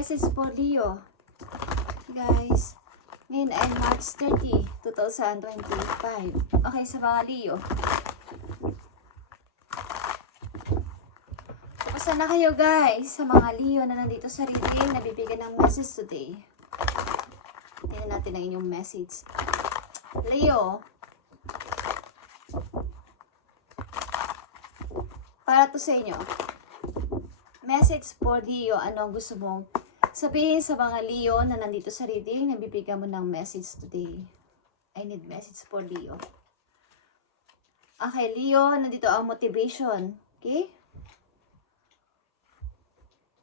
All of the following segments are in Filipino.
Message for Leo. Guys, ngayon ay March 30, 2025. Okay, sa mga Leo. Tapos na kayo guys, sa mga Leo na nandito sa reading, nabibigyan ng message today. Tingnan natin ang inyong message. Leo, para to sa inyo. Message for Leo, ano ang gusto mong sabihin sa mga Leo na nandito sa reading, nabibigyan mo ng message today. I need message for Leo. Okay, Leo, nandito ang motivation. Okay?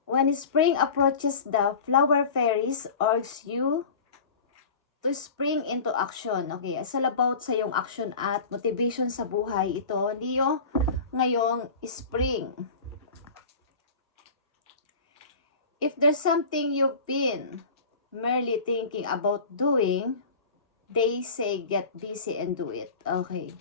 When spring approaches, the flower fairies urge you to spring into action. Okay, it's all about sa iyong action at motivation sa buhay. Ito, Leo, ngayong spring. If there's something you've been merely thinking about doing, they say get busy and do it. Okay.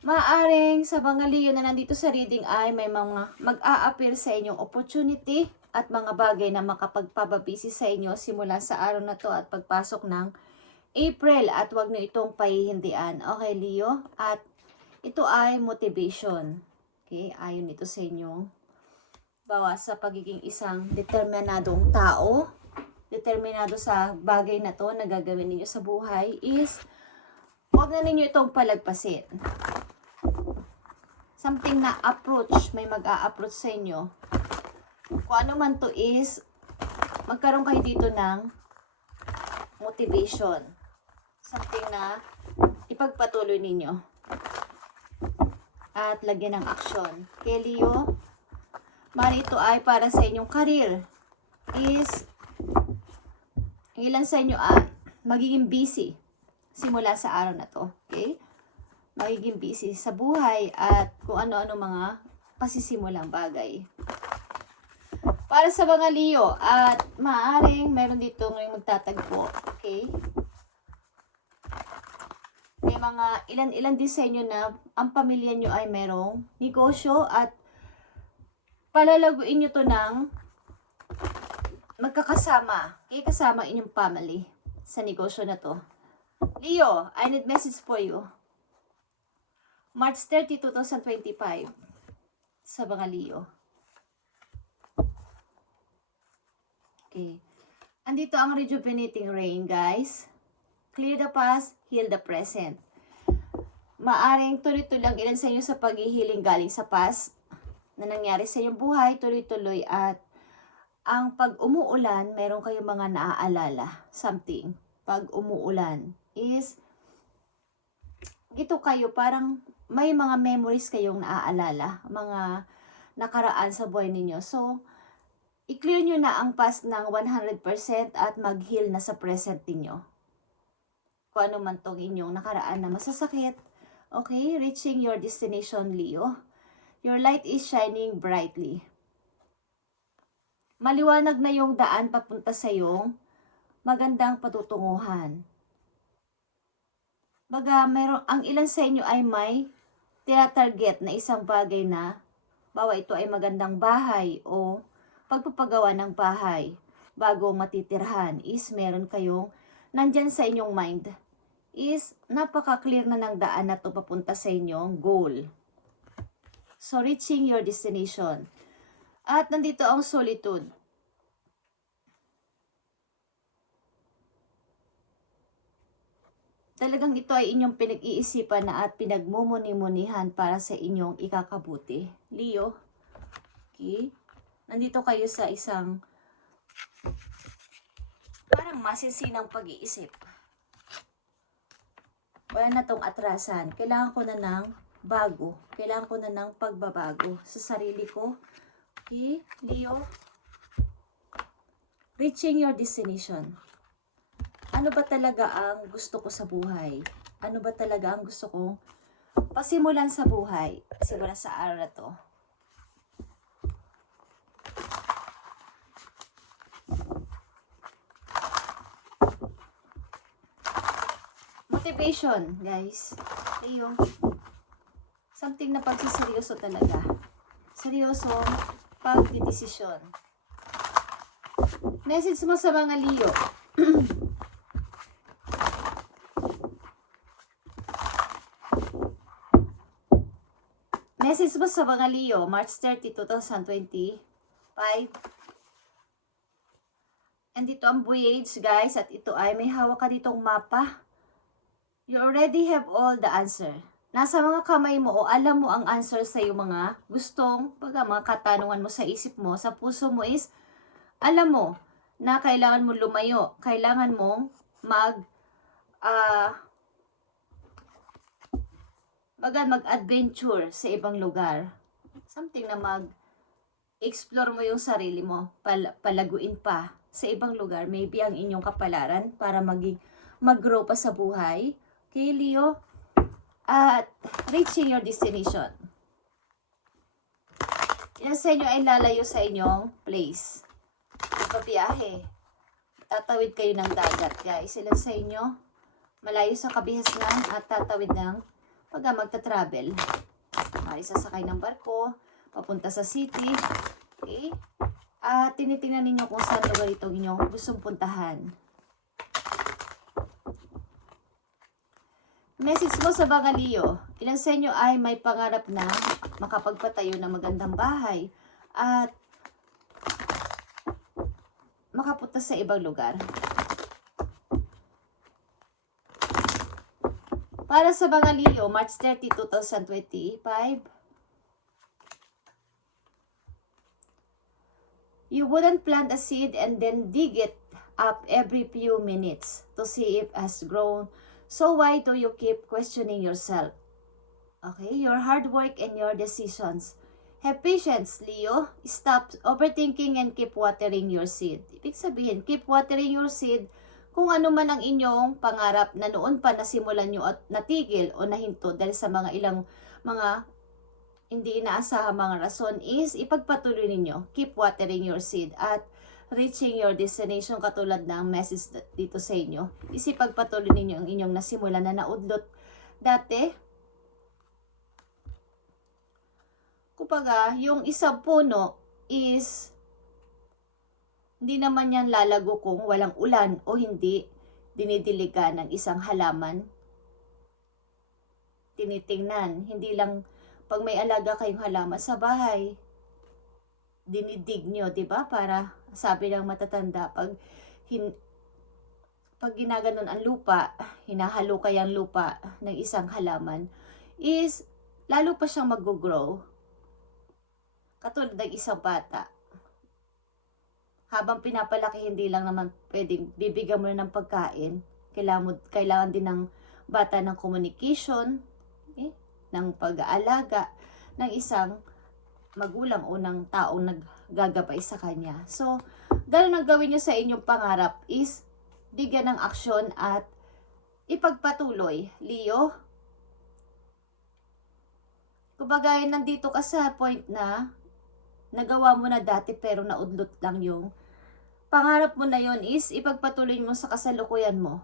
Maaring sa mga Leo na nandito sa reading ay may mga mag-a-appear sa inyong opportunity at mga bagay na makapagpababisi sa inyo simula sa araw na to at pagpasok ng April at wag niyo itong pahihindian. Okay, Leo? At ito ay motivation. Okay, ayon ito sa inyong bawa sa pagiging isang determinadong tao, determinado sa bagay na to na gagawin ninyo sa buhay is, huwag na ninyo itong palagpasin. Something na approach, may mag-a-approach sa inyo. Kung ano man to is, magkaroon kayo dito ng motivation. Something na ipagpatuloy ninyo. At lagyan ng action. Kaya Leo, mali ito ay para sa inyong career is ilan sa inyo ay magiging busy simula sa araw na to. Okay? Magiging busy sa buhay at kung ano-ano mga pasisimulang bagay. Para sa mga Leo at maaaring meron dito ngayong magtatagpo. Okay? May mga ilan-ilan din sa inyo na ang pamilya nyo ay merong negosyo at palalaguin nyo to ng magkakasama. Okay, kasama inyong family sa negosyo na to. Leo, I need message for you. March 30, 2025 sa mga Leo. Okay. Andito ang rejuvenating rain, guys. Clear the past, heal the present. Maaring tuloy-tuloy lang ilan sa inyo sa paghihiling galing sa past na nangyari sa iyong buhay, tuloy-tuloy at ang pag umuulan, meron kayong mga naaalala, something. Pag umuulan is, gito kayo, parang may mga memories kayong naaalala, mga nakaraan sa buhay ninyo. So, i-clear nyo na ang past ng 100% at mag-heal na sa present ninyo. Kung ano man tong inyong nakaraan na masasakit. Okay, reaching your destination, Leo. Your light is shining brightly. Maliwanag na yung daan papunta sa iyong magandang patutunguhan. Baga, ang ilan sa inyo ay may tinatarget na isang bagay na, bawa ito ay magandang bahay o pagpapagawa ng bahay bago matitirhan is meron kayong nandyan sa inyong mind is napaka-clear na ng daan na to papunta sa inyong goal. So, reaching your destination. At nandito ang solitude. Talagang ito ay inyong pinag-iisipan na at pinagmumuni-munihan para sa inyong ikakabuti. Leo, okay? Nandito kayo sa isang parang masisinang pag-iisip. Wala na tong atrasan. Kailangan ko na ng bago. Kailangan ko na ng pagbabago sa sarili ko. Okay, Leo? Reaching your destination. Ano ba talaga ang gusto ko sa buhay? Ano ba talaga ang gusto kong pasimulan sa buhay? Simulan sa araw na to. Motivation, guys. Leo. Something na pagsiseryoso talaga. Seryoso pagdidesisyon. Message mo sa mga Leo. Message mo sa mga Leo, March 30, 2025. And ito ang voyage, guys. At ito ay may hawak ka ditong mapa. You already have all the answer. Nasa mga kamay mo o alam mo ang answer sa iyong mga gustong, mga katanungan mo sa isip mo, sa puso mo is, alam mo na kailangan mo lumayo. Kailangan mong mag-adventure sa ibang lugar. Something na mag-explore mo yung sarili mo, palaguin pa sa ibang lugar. Maybe ang inyong kapalaran para mag-grow pa sa buhay. Okay, Leo? At reaching your destination. Yan sa inyo ay lalayo sa inyong place. Pabiyahe. Tatawid kayo ng dagat, guys. Ilan sa inyo malayo sa kabihasnan at tatawid ng magta-travel. Sasakay ng barko, papunta sa city. Okay? At tinitingnan ninyo kung saan lugar itong inyong gustong puntahan. Message mo sa mga Leo. Ilan sa inyo ay may pangarap na makapagpatayo ng magandang bahay at makapunta sa ibang lugar. Para sa mga Leo, March 30, 2025, you wouldn't plant a seed and then dig it up every few minutes to see if it has grown. So why do you keep questioning yourself? Okay, your hard work and your decisions. Have patience, Leo. Stop overthinking and keep watering your seed. Ibig sabihin, keep watering your seed kung ano man ang inyong pangarap na noon pa nasimulan nyo at natigil o nahinto dahil sa mga ilang mga hindi inaasahang mga rason is ipagpatuloy ninyo. Keep watering your seed at reaching your destination katulad ng message dito sa inyo. Isipagpatuloy ninyo ang inyong nasimulan na naudlot dati. Kumbaga, yung isang puno is hindi naman yan lalago kung walang ulan o hindi dinidiligan ng isang halaman. Tinitingnan, hindi lang pag may alaga kayong halaman sa bahay, dinidig nyo, di ba? Para sabi ng matatanda, pag ginaganon ang lupa, hinahalo kayang lupa ng isang halaman, is lalo pa siyang mag-grow. Katulad ng isang bata. Habang pinapalaki, hindi lang naman pwedeng bibigyan mo na ng pagkain. Kailangan din ng bata ng communication, ng pag-aalaga ng isang magulang o ng taong naggagabay sa kanya. So, ganun ang gawin nyo sa inyong pangarap is bigyan ng aksyon at ipagpatuloy. Leo, kumbaga nandito ka sa point na nagawa mo na dati pero naudlot lang yung pangarap mo na yon is ipagpatuloy mo sa kasalukuyan mo.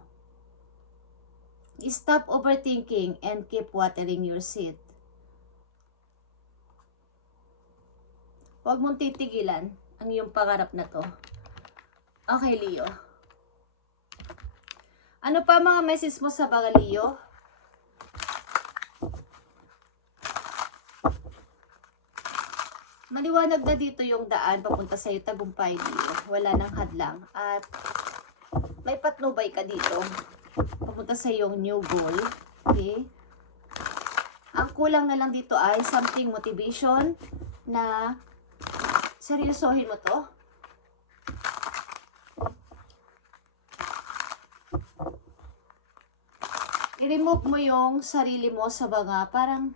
Stop overthinking and keep watering your seed. Huwag mong titigilan ang iyong pangarap na to. Okay, Leo. Ano pa mga message mo sa mga Leo? Maliwanag na dito yung daan papunta sa iyo, tagumpay, Leo. Wala nang hadlang. At may patnubay ka dito. Papunta sa iyong new goal. Okay? Ang kulang na lang dito ay something motivation na seryosohin mo to. I-remove mo yung sarili mo sa mga parang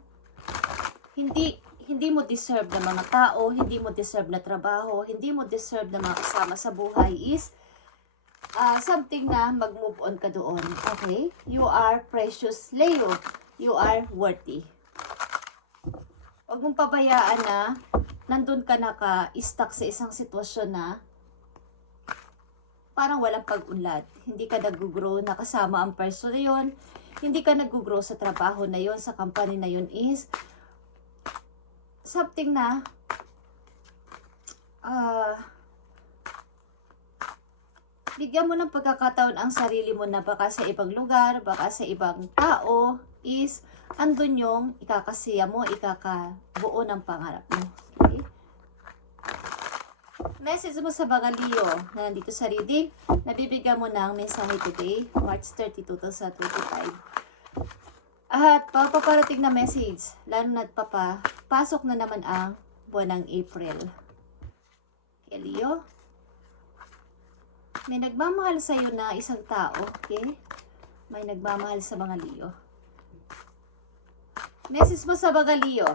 hindi mo deserve na mga tao, hindi mo deserve na trabaho, hindi mo deserve na mga kasama sa buhay is something na mag-move on ka doon. Okay? You are precious, Leo. You are worthy. Huwag mong pabayaan na nandun ka naka-stuck sa isang sitwasyon na parang walang pag-unlad. Hindi ka nag-grow na kasama ang person na yun. Hindi ka nag-grow sa trabaho na yun, sa company na yun is something na bigyan mo ng pagkakataon ang sarili mo na baka sa ibang lugar, baka sa ibang tao, is andun yung ikakasiya mo, ikakabuo ng pangarap mo. Okay? Message mo sa mga Leo na nandito sa reading, nabibigyan mo ng mensahe today, March 30, 2025. At papaparating na message, lalo na't pasok na naman ang buwan ng April. Okay, Leo? May nagmamahal sa iyo na isang tao, okay? May nagmamahal sa mga Leo. Message mo sa mga Leo.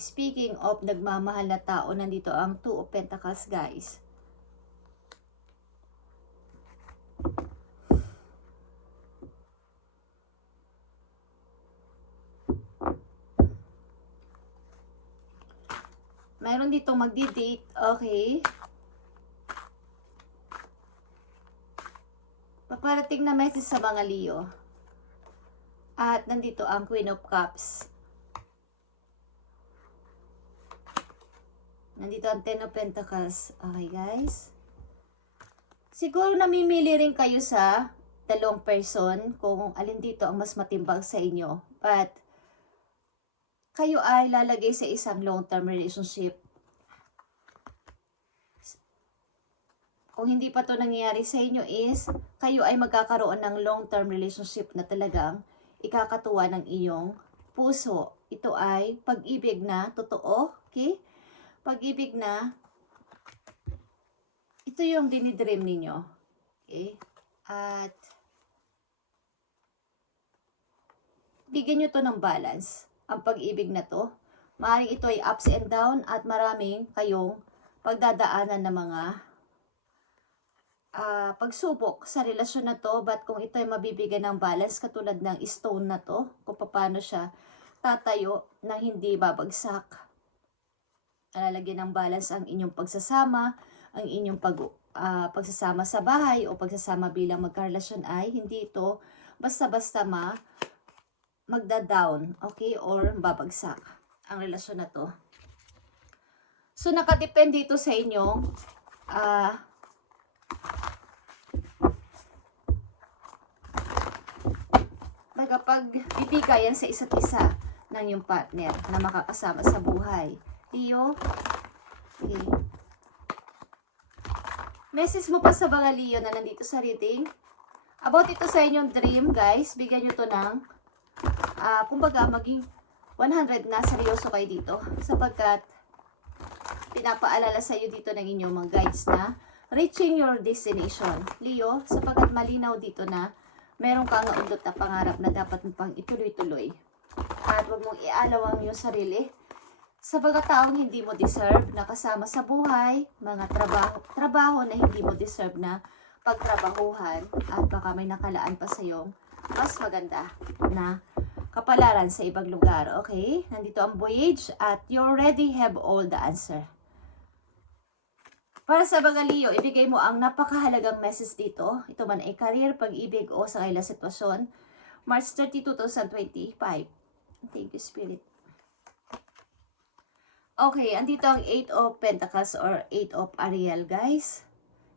Speaking of nagmamahal na tao, nandito ang Two of Pentacles, guys. Mayroon dito magdi-date, okay? Paparating na message sa mga Leo. At nandito ang Queen of Cups. Nandito ang Ten of Pentacles. Okay, guys? Siguro namimili rin kayo sa dalawang person kung alin dito ang mas matimbang sa inyo. But, kayo ay lalagay sa isang long-term relationship. Kung hindi pa to nangyayari sa inyo is, kayo ay magkakaroon ng long-term relationship na talagang ikakatuwa ng iyong puso. Ito ay pag-ibig na totoo, okay? Pag-ibig na, ito yung dinidream ninyo, okay? At, bigyan nyo to ng balance, ang pag-ibig na to. Maaaring ito ay ups and down at maraming kayong pagdadaanan ng mga pagsubok sa relasyon na to, but kung ito ay mabibigyan ng balance katulad ng stone na to, kung paano siya tatayo nang hindi babagsak, lalagyan ng balance ang inyong pagsasama, ang inyong pagsasama sa bahay o pagsasama bilang magkarelasyon ay hindi ito basta-basta magda-down, okay, or babagsak ang relasyon na to. So nakadepende ito sa inyong magpagbibigayan sa isa't isa ng iyong partner na makakasama sa buhay. Leo, okay. Message mo pa sa mga Leo na nandito sa reading. About ito sa inyong dream, guys. Bigyan nyo to ng, kumbaga, maging 100 na seryoso kayo dito. Sapagkat, pinapaalala sa iyo dito ng inyong mga guides na reaching your destination. Leo, sapagkat malinaw dito na meron kang undot na pangarap na dapat mo pang ituloy-tuloy. At huwag mong ialaw ang iyong sarili sa mga taong hindi mo deserve na kasama sa buhay, mga trabaho na hindi mo deserve na pagtrabahuhan, at baka may nakalaan pa sa iyong mas maganda na kapalaran sa ibang lugar. Okay? Nandito ang voyage at you already have all the answer. Para sa mga Leo, ibigay mo ang napakahalagang message dito. Ito man ay career, pag-ibig o sa kailang sitwasyon. March 30, 2025. Thank you, Spirit. Okay, andito ang 8 of Pentacles or 8 of Ariel, guys.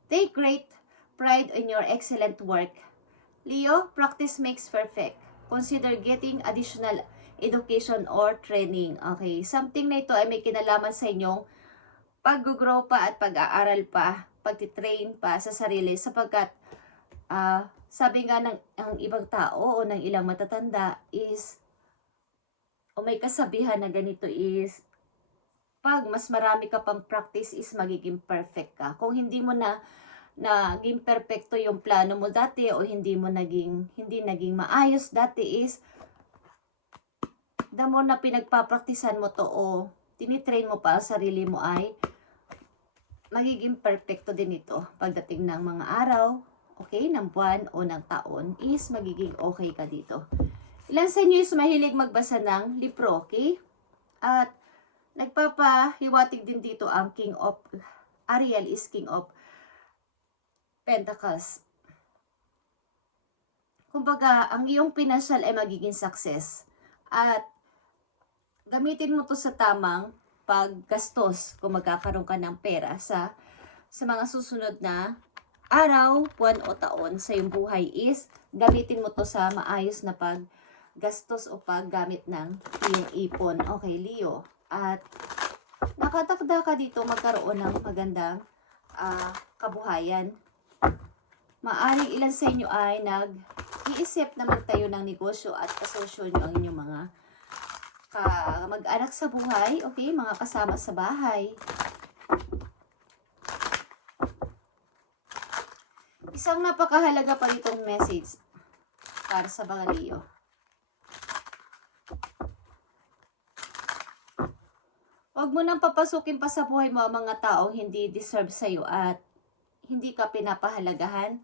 Take great pride in your excellent work. Leo, practice makes perfect. Consider getting additional education or training. Okay, something na ito ay may kinalaman sa inyong pag-grow pa at pag-aaral pa, pag-train pa sa sarili, sapagkat sabi nga ng ang ibang tao o ng ilang matatanda is, o may kasabihan na ganito is, pag mas marami ka pang practice is magiging perfect ka. Kung hindi mo naging perfecto yung plano mo dati o hindi naging maayos dati is, the more na pinagpapraktisan mo to o tinitrain mo pa ang sarili mo ay magiging perfecto din ito pagdating ng mga araw, okay, ng buwan o ng taon is magiging okay ka dito. Ilan sa inyo is mahilig magbasa ng libro, okay? At nagpapahiwatig din dito ang King of Ariel is King of Pentacles. Kumbaga, ang iyong financial ay magiging success. At gamitin mo to sa tamang paggastos kung magkakaroon ka ng pera sa sa mga susunod na araw, buwan o taon sa iyong buhay is gamitin mo to sa maayos na paggastos o paggamit ng iyong ipon. Okay, Leo. At nakatakda ka dito magkaroon ng magandang kabuhayan. Maaring ilan sa inyo ay nag-iisip na magtayo ng negosyo at kasosyo nyo ang inyong mga mag-anak sa buhay, okay, mga kasama sa bahay. Isang napakahalaga pa ditong message para sa mga Leo. Huwag mo nang papasukin pa sa buhay mo ang mga taong hindi deserve sa'yo at hindi ka pinapahalagahan.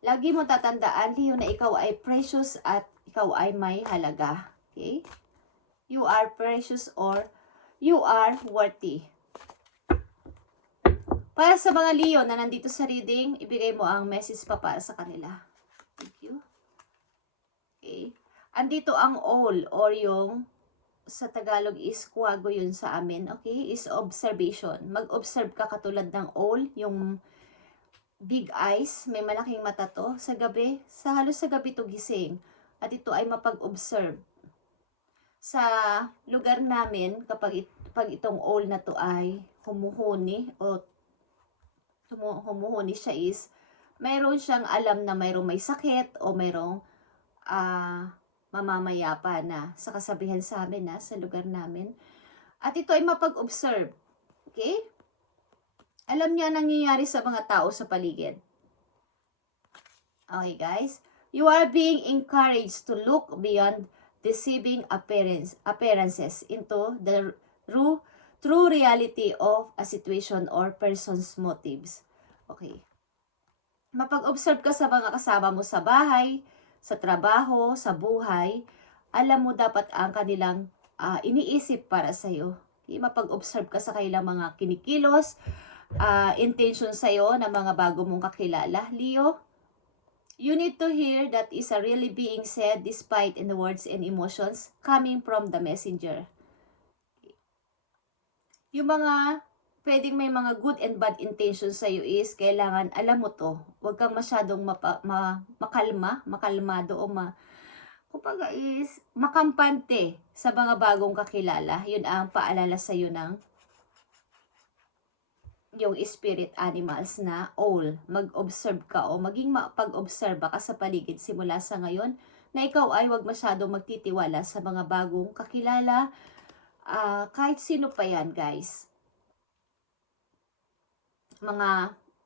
Lagi mo tatandaan, Leo, na ikaw ay precious at ikaw ay may halaga. Okay? You are precious or you are worthy. Para sa mga Leo na nandito sa reading, ibigay mo ang message pa para sa kanila. Thank you. Okay. Andito ang all or yung sa Tagalog is kuwago yun sa amin. Okay? Is observation. Mag-observe ka katulad ng all, yung big eyes, may malaking mata to. Sa gabi, halos sa gabi to gising. At ito ay mapag-observe. Sa lugar namin, kapag itong all na to ay humuhuni o humuhuni siya is, mayroon siyang alam na mayroong may sakit o mayroong mamamayapa na sa kasabihan sa amin sa lugar namin. At ito ay mapag-observe. Okay? Alam niya nangyayari sa mga tao sa paligid. Okay, guys? You are being encouraged to look beyond deceiving appearances into the true reality of a situation or person's motives. Okay. Mapag-observe ka sa mga kasama mo sa bahay, sa trabaho, sa buhay. Alam mo dapat ang kanilang iniisip para sa'yo. Okay? Mapag-observe ka sa kanilang mga kinikilos, intention sa'yo na mga bago mong kakilala. Leo, you need to hear that is really being said despite in the words and emotions coming from the messenger. Yung mga pwedeng may mga good and bad intentions sa'yo is kailangan alam mo to. Huwag kang masyadong makalmado o kumbaga is makampante sa mga bagong kakilala. Yun ang paalala sa'yo ng yung spirit animals na all. Mag-observe ka o maging pag-observe ka sa paligid simula sa ngayon na ikaw ay huwag masyadong magtitiwala sa mga bagong kakilala. Kahit sino pa yan, guys.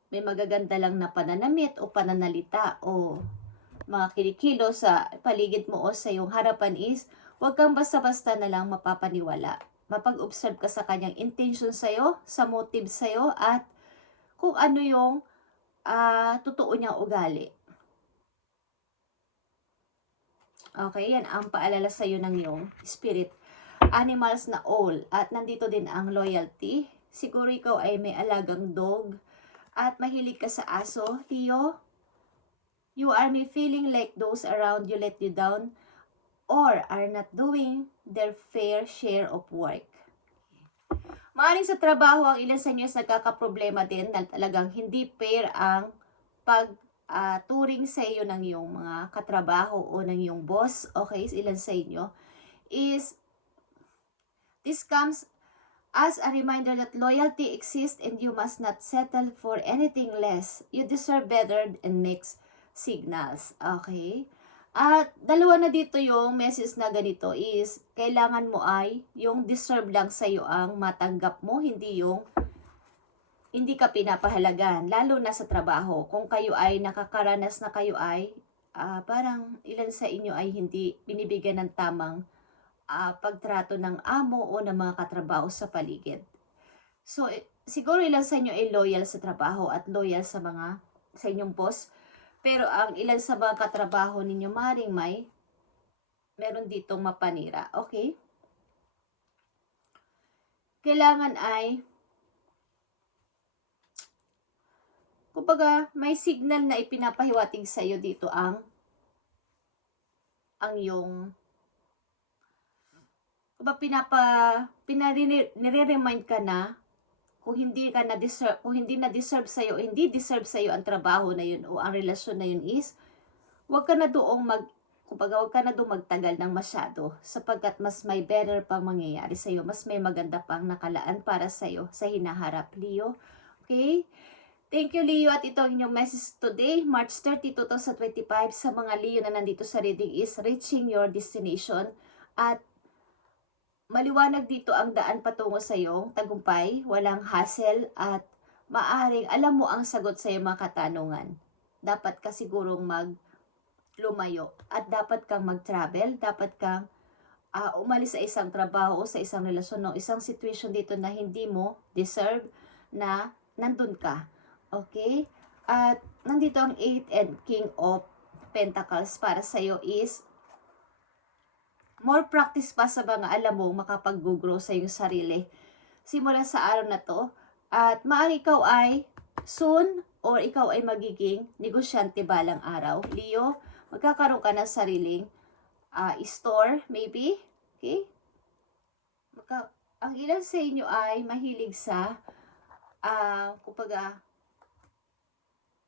May magaganda lang na pananamit o pananalita o mga kilikilo sa paligid mo o sa iyong harapan is huwag kang basta-basta na lang mapapaniwala. Mapag-observe ka sa kanyang intention sa'yo, sa motive sa'yo, at kung ano yung totoo niyang ugali. Okay, yan ang paalala sa'yo ng iyong spirit animals na all. At nandito din ang loyalty. Siguro ikaw ay may alagang dog at mahilig ka sa aso, Leo. You are may feeling like those around you let you down or are not doing their fair share of work. Maaring sa trabaho ang ilan sa inyo nagkakaproblema din na talagang hindi fair ang turing sa iyo ng iyong mga katrabaho o ng iyong boss. Okay, ilan sa inyo is this comes as a reminder that loyalty exists and you must not settle for anything less. You deserve better and mixed signals. Okay? At dalawa na dito yung message na ganito is kailangan mo ay yung deserve lang sa iyo ang matanggap mo, hindi ka pinapahalagan, lalo na sa trabaho. Kung kayo ay nakakaranas na kayo ay parang ilan sa inyo ay hindi binibigyan ng tamang pagtrato ng amo o ng mga katrabaho sa paligid. So, siguro ilan sa inyo ay loyal sa trabaho at loyal sa inyong boss. Pero ang ilan sa mga katrabaho ninyo maring meron ditong mapanira. Okay? Kailangan ay kumbaga may signal na ipinapahiwatig sa iyo dito ang yung nire-remind ka na kung hindi ka na deserve, kung hindi na deserve sa iyo, hindi deserve sa iyo ang trabaho na yun o ang relasyon na yun is, wag ka na doong kumbaga wag ka na doong magtagal ng masyado sapagkat mas may better pang mangyayari sa iyo, mas may maganda pang nakalaan para sa iyo sa hinaharap, Leo. Okay? Thank you, Leo, at ito ang inyong message today, March 30, 2025, sa mga Leo na nandito sa reading is reaching your destination, at maliwanag dito ang daan patungo sa iyong tagumpay, walang hassle, at maaring alam mo ang sagot sa iyong mga katanungan. Dapat ka sigurong lumayo at dapat kang mag-travel, dapat kang umalis sa isang trabaho o sa isang relasyon o isang situation dito na hindi mo deserve na nandun ka. Okay? At nandito ang 8 and King of Pentacles para sa iyo is more practice pa sa mga alam mo makapag-grow sa iyong sarili simula sa araw na to, at maaari ikaw ay soon or ikaw ay magiging negosyante balang araw, Leo. Magkakaroon ka ng sariling store maybe, okay? Ang ilan sa inyo ay mahilig sa kumbaga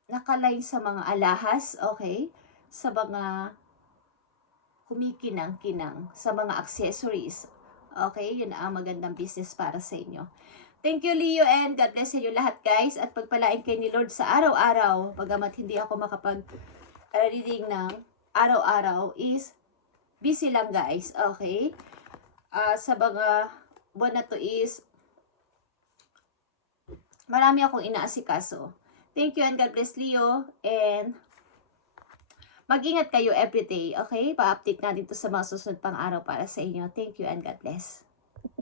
nakalain sa mga alahas, okay? Sa mga kumikinang-kinang, sa mga accessories. Okay, yun ang magandang business para sa inyo. Thank you, Leo, and God bless sa inyo lahat, guys. At pagpalain kayo ni Lord sa araw-araw, bagamat hindi ako makapag-reading ng araw-araw, is busy lang, guys. Okay? Sa mga buwan na to is marami akong inaasikaso. Thank you, and God bless, Leo, and mag-ingat kayo everyday, okay? Pa-update natin to sa mga susunod pang araw para sa inyo. Thank you and God bless.